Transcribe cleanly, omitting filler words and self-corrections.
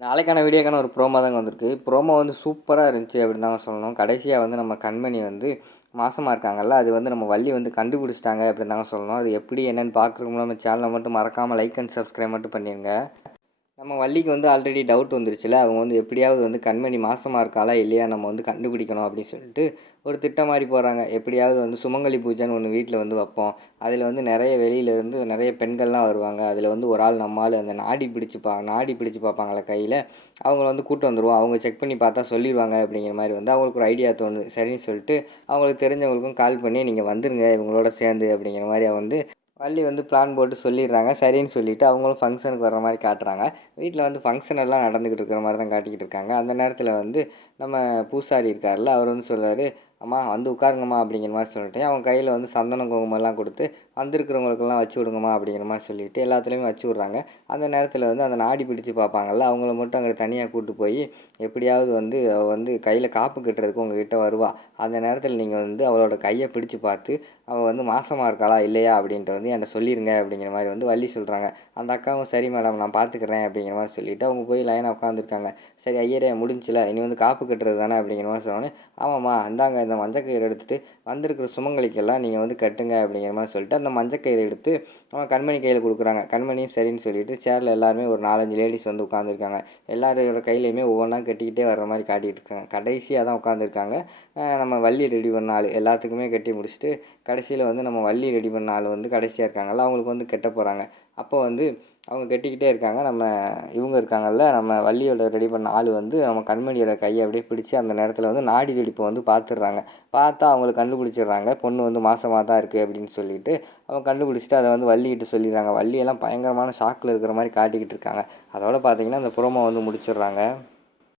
நாளைக்கான வீடியோக்கான ஒரு ப்ரோமோ தாங்க வந்திருக்கு. ப்ரோமோ வந்து சூப்பராக இருந்துச்சு அப்படின்னு தாங்க சொல்லணும். கடைசியாக வந்து நம்ம கண்மணி வந்து மாசமாக இருக்காங்கல்ல, அது வந்து நம்ம வள்ளி வந்து கண்டுபிடிச்சிட்டாங்க அப்படின்னு தாங்க சொல்லணும். அது எப்படி என்னென்னு பார்க்குறவங்களும் நம்ம சேனலை மட்டும் மறக்காமல் லைக் அண்ட் சப்ஸ்கிரைப் மட்டும் பண்ணிடுங்க. நம்ம வள்ளிக்கு வந்து ஆல்ரெடி டவுட் வந்துருச்சுல, அவங்க வந்து எப்படியாவது வந்து கண்மணி மாசமாக இருக்காளா இல்லையா நம்ம வந்து கண்டுபிடிக்கணும் அப்படின்னு சொல்லிட்டு ஒரு திட்டம் மாதிரி போகிறாங்க. எப்படியாவது வந்து சுமங்கலி பூஜைன்னு ஒன்று வீட்டில் வந்து வைப்போம். அதில் வந்து நிறைய வெளியிலேருந்து நிறைய பெண்கள்லாம் வருவாங்க. அதில் வந்து ஒரு ஆள் நம்ம ஆள் அந்த நாடி பிடிச்சு பார்ப்பாங்களே கையில், அவங்கள வந்து கூட்டு வந்துடுவோம். அவங்க செக் பண்ணி பார்த்தா சொல்லிடுவாங்க அப்படிங்கிற மாதிரி வந்து அவங்களுக்கு ஒரு ஐடியா தோணுது. சரின்னு சொல்லிட்டு அவங்களுக்கு தெரிஞ்சவங்களுக்கும் கால் பண்ணி நீங்கள் வந்துடுங்க இவங்களோட சேர்ந்து அப்படிங்கிற மாதிரி வந்து வள்ளி வந்து பிளான் போட்டு சொல்லிடுறாங்க. சரின்னு சொல்லிவிட்டு அவங்களும் ஃபங்க்ஷனுக்கு வர மாதிரி காட்டுறாங்க. வீட்டில் வந்து ஃபங்க்ஷன் எல்லாம் நடந்துக்கிட்டு இருக்கிற மாதிரி தான் காட்டிக்கிட்டு இருக்காங்க. அந்த நேரத்தில் வந்து நம்ம பூசாரி இருக்கார்ல, அவர் வந்து சொல்கிறாரு, அம்மா வந்து உட்காருங்கம்மா அப்படிங்கிற மாதிரி சொல்லிட்டு அவங்க கையில் வந்து சந்தனம் குங்குமம்லாம் கொடுத்து வந்திருக்கிறவங்களுக்கெல்லாம் வச்சு விடுங்கம்மா அப்படிங்கிற மாதிரி சொல்லிவிட்டு எல்லாத்துலேயுமே வச்சு விட்றாங்க. அந்த நேரத்தில் வந்து அந்த நாடி பிடிச்சு பார்ப்பாங்கள்ல, அவங்கள மட்டும் அங்கே தனியாக கூப்பிட்டு போய் எப்படியாவது வந்து அவள் வந்து கையில் காப்பு கட்டுறதுக்கு உங்ககிட்ட வருவா. அந்த நேரத்தில் நீங்கள் வந்து அவளோட கையை பிடிச்சு பார்த்து அவள் வந்து மாசமாக இருக்காளா இல்லையா அப்படின்ட்டு வந்து என்கிட்ட சொல்லிடுங்க அப்படிங்கிற மாதிரி வந்து வள்ளி சொல்கிறாங்க. அந்த அக்காவும் சரி மேடம் நான் பார்த்துக்கிறேன் அப்படிங்கிற மாதிரி சொல்லிவிட்டு அவங்க போய் லைனாக உட்காந்துருக்காங்க. சரி ஐயரே முடிஞ்சில இனி வந்து காப்பு கட்டுறது தானே அப்படிங்கிற மாதிரி சொன்னோன்னே, ஆமாம்மா அந்தாங்க இந்த மஞ்சக்கயிறு எடுத்துகிட்டு வந்திருக்கிற சுமங்கலிக்கெல்லாம் நீங்கள் வந்து கட்டுங்க அப்படிங்கிற மாதிரி சொல்லிட்டு அந்த மஞ்சக்கயிறு எடுத்து அவன் கண்மணி கையில் கொடுக்குறாங்க. கண்மணியும் சரின்னு சொல்லிட்டு சேரில் எல்லாருமே ஒரு 4-5 லேடிஸ் வந்து உட்காந்துருக்காங்க. எல்லாரோட கையிலையுமே ஒவ்வொன்றா கட்டிக்கிட்டே வர்ற மாதிரி காட்டிகிட்டு இருக்காங்க. கடைசியாக தான் உட்காந்துருக்காங்க நம்ம வள்ளி ரெடி பண்ண ஆள். எல்லாத்துக்குமே கட்டி முடிச்சுட்டு கடைசியில் வந்து நம்ம வள்ளி ரெடி பண்ண ஆள் வந்து கடைசியாக இருக்காங்கல்ல, அவங்களுக்கு வந்து கட்ட போகிறாங்க. அப்போ வந்து அவங்க கட்டிக்கிட்டே இருக்காங்க. நம்ம இவங்க இருக்காங்கல்ல, நம்ம வள்ளியோட ரெடி பண்ண ஆள் வந்து நம்ம கண்மணியோட கையை அப்படியே பிடிச்சி அந்த நேரத்தில் வந்து நாடி துடிப்பை வந்து பார்த்துடுறாங்க. பார்த்தா அவங்கள கண்டுபிடிச்சிடுறாங்க. பொண்ணு வந்து மாசமாக தான் இருக்குது அப்படின்னு சொல்லிட்டு அவங்க கண்டுபிடிச்சிட்டு அதை வந்து வள்ளிக்கிட்ட சொல்லிடுறாங்க. வள்ளியெல்லாம் பயங்கரமான ஷாக்கில் இருக்கிற மாதிரி காட்டிக்கிட்டு இருக்காங்க. அதோட பார்த்தீங்கன்னா அந்த ப்ரோமோ வந்து முடிச்சிடுறாங்க.